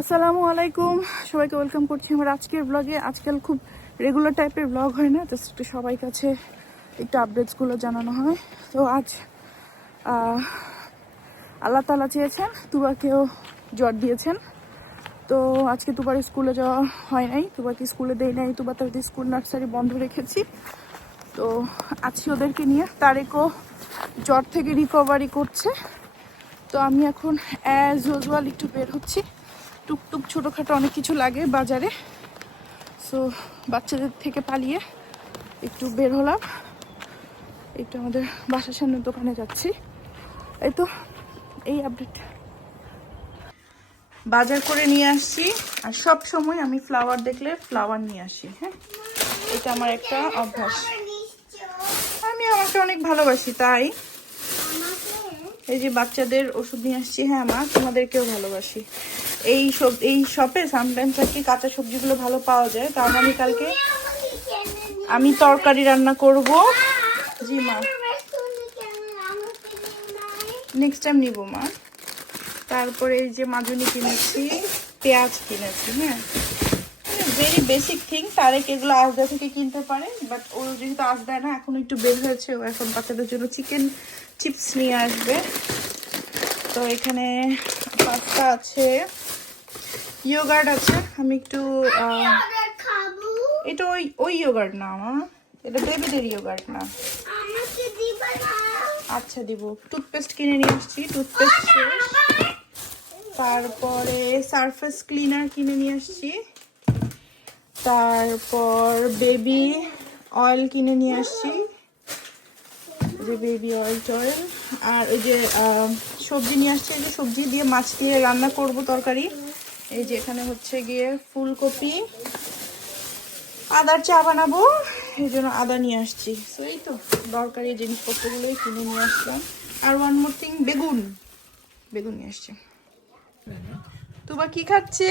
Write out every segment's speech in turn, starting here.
আসসালামু আলাইকুম। সবাইকে ওয়েলকাম করছি আমার আজকের ব্লগে আজকাল খুব রেগুলার টাইপের ব্লগ হয় না জাস্ট একটু সবাই কাছে একটু আপডেটসগুলো জানানো হয়। তো আজ আল্লাহ তালা চেয়েছেন, তুবাকেও জ্বর দিয়েছেন। তো আজকে তুবার স্কুলে যাওয়া হয় নাই। তুবাকে স্কুলে দেই নাই। তুবা তার স্কুল নার্সারি বন্ধ রেখেছি। তো আছি ওদেরকে নিয়ে। তারেকও জ্বর থেকে রিকভারি করছে। তো আমি এখন অ্যাজ ইউজুয়াল একটু বের হচ্ছি। টুকটুক ছোটোখাটো অনেক কিছু লাগে বাজারে। সো বাচ্চাদের থেকে পালিয়ে একটু বের হলাম। একটু আমাদের বাসার সামনে দোকানে যাচ্ছি। এই তো, এই আপডেট বাজার করে নিয়ে আসছি। আর সব সময় আমি ফ্লাওয়ার দেখলে ফ্লাওয়ার নিয়ে আসি হ্যাঁ? এটা আমার একটা অভ্যাস। আমি আমাকে অনেক ভালোবাসি, তাই। এই যে বাচ্চাদের ওষুধ নিয়ে আসছি হ্যাঁ মা, তোমাদেরকেও ভালোবাসি। এই সব এই শপে সামটাইমস আর কি কাঁচা সবজিগুলো ভালো পাওয়া যায়। কারণ আমি কালকে আমি তরকারি রান্না করব। জি মা। নেক্সট টাইম নিব মা। তারপরে এই যে মাজুনি কিনেছি, পেঁয়াজ কিনেছি হ্যাঁ। ভেরি বেসিক থিং তারেক এগুলো আসদা থেকে কিনতে পারে বাট ও যেহেতু আজ দেয় না এখন একটু বের হয়েছে ও এখন বাচ্চাদের জন্য চিকেন চিপস নিয়ে আসবে। তো এখানে পাস্তা আছে ইয়োগার্ট আছে আমি একটু এটা ওই ওই ইয়োগার্ট না আমার এটা বেবিদের ইয়োগার্ট না। আচ্ছা দিব। টুথপেস্ট কিনে নিয়ে আসছি টুথপেস্ট শেষ। তারপরে সারফেস ক্লিনার কিনে নিয়ে আসছি। তারপর বেবি অয়েল কিনে নিয়ে আসছি। যে বেবি অয়েল টয়েল আর ওই যে সবজি নিয়ে আসছি। যে সবজি দিয়ে মাছ দিয়ে রান্না করব তরকারি। এই যে এখানে হচ্ছে গিয়ে ফুলকপি। আদার চা বানাবো। এই জন্য আদা নিয়ে আসছি। তো এই তো, দরকারি জিনিসপত্রগুলোই কিনে নিয়ে আসলাম। আর ওয়ান মোর থিং বেগুন। বেগুন নিয়ে আসছি। তোমার কি খাচ্ছে?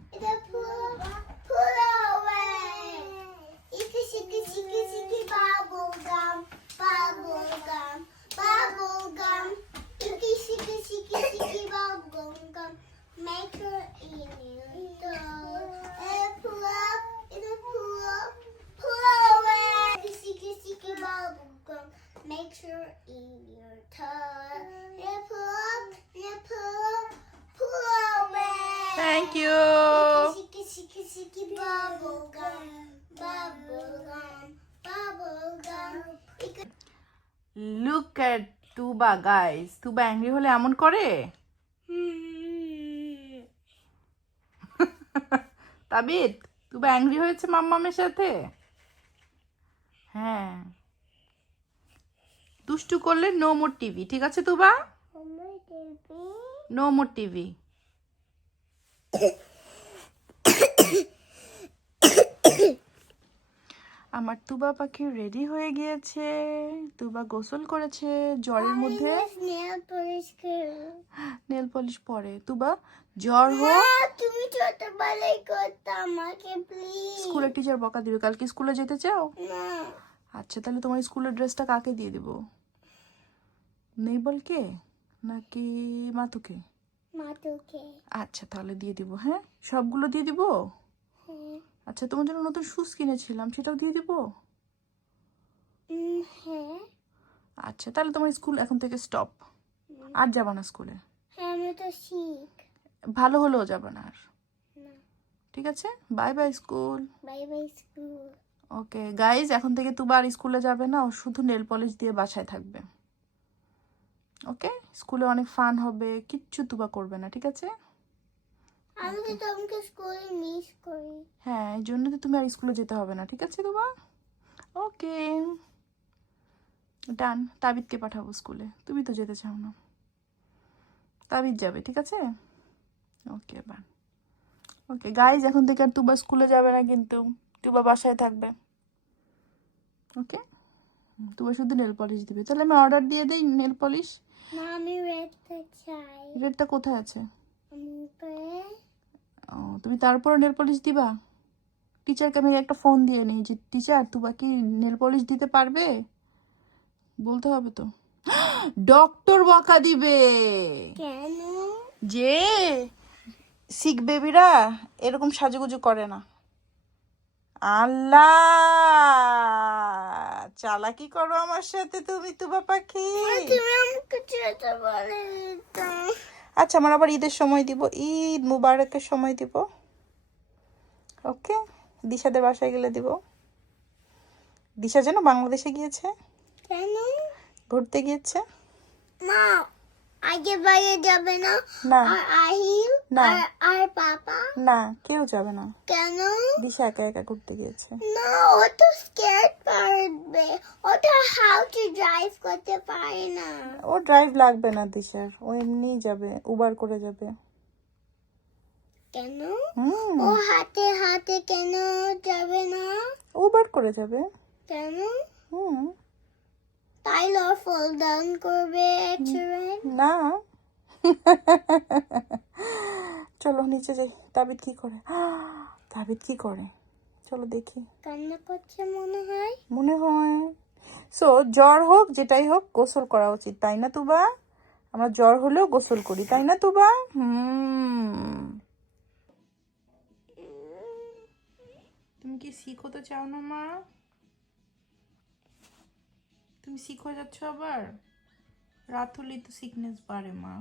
Make sure in your toe. You pull up, you pull away. Thank you Sicky, sicky, sicky, bubble gum, bubble gum, bubble gum. Look at Tuba guys Tuba angry হলে এমন করে তাবিদ তুবা অ্যাংরি হয়েছে মাম্মামের সাথে হ্যাঁ দুষ্টু করলে নো মোর টিভি ঠিক আছে তুবা. নো মোর টিভি আমার তুবা পাখি রেডি হয়ে গিয়েছে। তুবা গোসল করেছে জ্বরের মধ্যে. নেল পলিশ পরে। তুবা জ্বর হোক। না, তুমি ছোটবেলায় করতে আমাকে প্লিজ স্কুলের টিচার বকা দিবে। কালকে স্কুলে যেতে চাও? না। আচ্ছা তাহলে তোমার স্কুলের ড্রেসটা কাকে দিয়ে দিব? নেই বলকে? নাকি মাতুকে? মাতুকে। আচ্ছা তাহলে দিয়ে দিব হ্যাঁ? সবগুলো দিয়ে দিব? হ্যাঁ। আচ্ছা তোমার জন্য নতুন শুজ কিনেছিলাম সেটাও দিয়ে দিব? হ্যাঁ। আচ্ছা তাহলে তোমার স্কুল এখন থেকে স্টপ আর যাবা না স্কুলে হ্যাঁ আমি তো শিখ। ভালো হলেও যাবে না আর? ঠিক আছে? Bye bye school bye bye school okay guys এখন থেকে তুবা আর স্কুলে যাবে না ও শুধু নেল পলিশ দিয়ে বাসায় থাকবে। ওকে? স্কুলে অনেক ফান হবে কিচ্ছু তুবা করবে না ঠিক আছে? আমি তো তোমাকে স্কুলে মিস করি। হ্যাঁ এই জন্য তো তুমি আর স্কুলে যেতে হবে না ঠিক আছে তুবা? ওকে। ডান তাবিদকে পাঠাবো স্কুলে। তুমি তো যেতে চাও না। তাবিদ যাবে ঠিক আছে? ওকে বান ওকে গাইজ এখন থেকে আর তুবা স্কুলে যাবে না কিন্তু। তুবা বাসায় থাকবে। ওকে? তুবা শুধু নেল পলিশ দিবে। তাহলে আমি অর্ডার দিয়ে দিই nail polish Mommy read the child. রেটটা কোথায় আছে? ও তুমি তারপর নেল পলিশ দিবা? টিচারকে আমি একটা ফোন দিয়ে নিই যে টিচার তুবা কি নেল পলিশ দিতে পারবে? বলতে হবে তো। ডক্টর বকা দিবে। you? যে শিখ বেবিরা এরকম সাজুগুজু করে না। আল্লাহ! চালাকি করো আমার সাথে তুমি তুবা পাখি। আচ্ছা আমার আবার ঈদের সময় দিব। ঈদ মুবারকের সময় দিব। ওকে? দিশাদের বাসায় গেলে দিব। দিশা যেন বাংলাদেশে গিয়েছে। ঘুরতে গিয়েছে। মা আগে বাইরে যাবে না? না। আহিল? না। আর পাপা? না কেউ যাবে না। কেন? দিশা একা একা ঘুরতে গিয়েছে। না ও তো স্কেট পারবে। ওটা হাউ টু ড্রাইভ করতে পারে না। ও ড্রাইভ লাগবে না দিশার। ও এমনিই যাবে উবার করে যাবে। কেন? ও হাতে হাতে কেন যাবে না? উবার করে যাবে। কেন? হুম। তাইলে ফল ডাউন করবে না। চলো নিচে যাই। তাবিদ কি করে? তাবিদ কি করে? চলো দেখি। কান্না করছে মনে হয়। মনে হয়। সো জ্বর হোক যেটাই হোক গোসল করা উচিত তাই না তুবা? আমরা জ্বর হলেও গোসল করি তাই না তুবা? হুম। তুমি কি শিখ হতে চাও না মা? তুমি শিখ হয়ে যাচ্ছ আবার? রাত হলেই তো সিকনেস বাড়ে মা।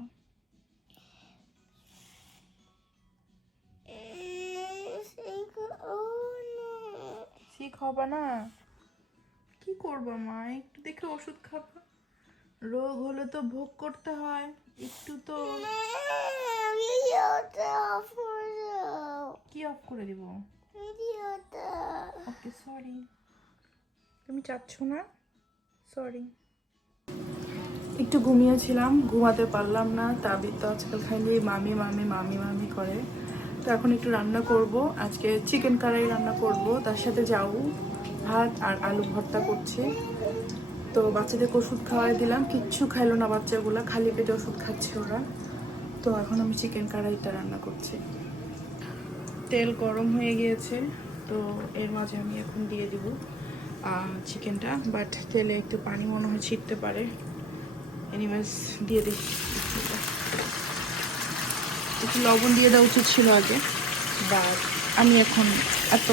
ঠিক হবে না। কি করব মা? একটু দেখে ওষুধ খাব। রোগ হলে তো ভোগ করতে হয়। একটু তো কি অফ করে দিব? ভিডিওটা। ওকে সরি তুমি চাচ্ছ না? সরি একটু ঘুমিয়েছিলাম ঘুমাতে পারলাম না। তাবিদ তো আজকাল খালি মামি মামি মামি মামি করে। তো এখন একটু রান্না করব। আজকে চিকেন কারাই রান্না করব। তার সাথে যাও, ভাত আর আলু ভর্তা করছি। তো বাচ্চাদেরকে ওষুধ খাওয়াই দিলাম। কিচ্ছু খাইলো না বাচ্চাগুলো, খালি পেটে ওষুধ খাচ্ছে ওরা। তো এখন আমি চিকেন কারাইটা রান্না করছি। তেল গরম হয়ে গিয়েছে, তো এর মাঝে আমি এখন দিয়ে দিব চিকেনটা বাট তেলে একটু পানি মনে হয় ছিটতে পারে। এনিওয়েজ দিয়ে কিছুটা। একটু লবণ দিয়ে দেওয়া উচিত ছিল আগে। বাট আমি এখন এত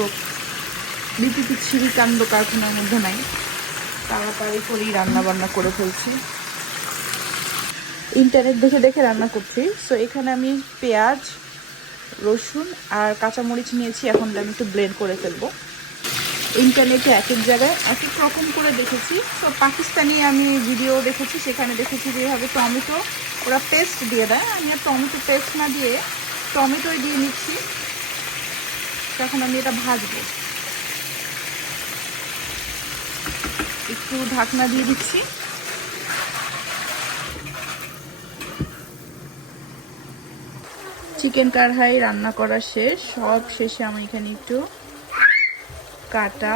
বিপি পিচ্ছিরি কাণ্ড কারখানার মধ্যে নাই। তাড়াতাড়ি করেই রান্না বান্না করে ফেলছি। ইন্টারনেট দেখে দেখে রান্না করছি। সো এখানে আমি পেঁয়াজ, রসুন আর কাঁচামরিচ নিয়েছি। এখন আমি একটু ব্লেন্ড করে ফেলব। ইন্টারনেটে এক এক জায়গায় এক এক রকম করে দেখেছি। তো পাকিস্তানি আমি ভিডিও দেখেছি। সেখানে দেখেছি যে এভাবে টমেটো ওরা পেস্ট দিয়ে দেয়। আমি আর টমেটো পেস্ট না দিয়ে টমেটোই দিয়ে নিচ্ছি। তখন আমি এটা ভাজবো। একটু ঢাকনা দিয়ে দিচ্ছি। চিকেন কারহাই রান্না করা শেষ। সব শেষে আমি এখানে একটু কাটা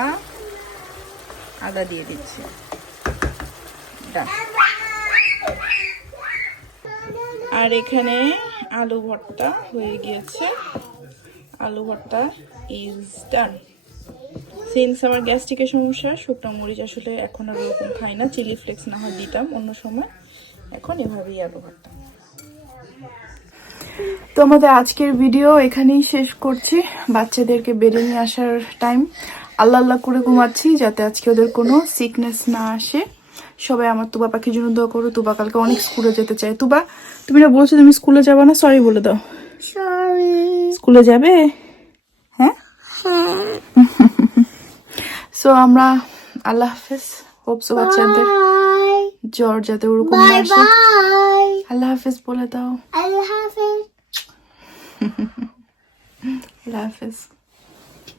আদা দিয়ে দিচ্ছি। Done. আর এখানে আলু ভর্তা হয়ে গিয়েছে। আলু ভর্তা ইজ ডান সিন্স আমার গ্যাস্ট্রিকের সমস্যা, শুকনো মরিচ আসলে এখন আর ওরকম খাই না। চিলি ফ্লেক্স না হয় দিতাম অন্য সময়। এখন এভাবেই আলু ভর্তা। তো আমাদের আজকের ভিডিও এখানেই শেষ করছি। বাচ্চাদেরকে বেড়ে নিয়ে আসার টাইম আল্লাহ আল্লাহ করে ঘুমাচ্ছি যাতে আজকে ওদের কোনো সিকনেস না আসে। সবাই আমার তুবা পাখির জন্য দোয়া করো। তুবা কালকে অনেক স্কুলে যেতে চায়। তুবা তুমি না বলছো তুমি স্কুলে যাবে না? সরি বলে দাও। স্কুলে যাবে? হ্যাঁ? সো আমরা আল্লাহ হাফেজ। হোপসো বাচ্চাদের জ্বর যাতে ওরকম না আসে। আল্লাহ হাফেজ বলে দাও। আল্লাহ হাফেজ। আল্লাহ হাফেজ।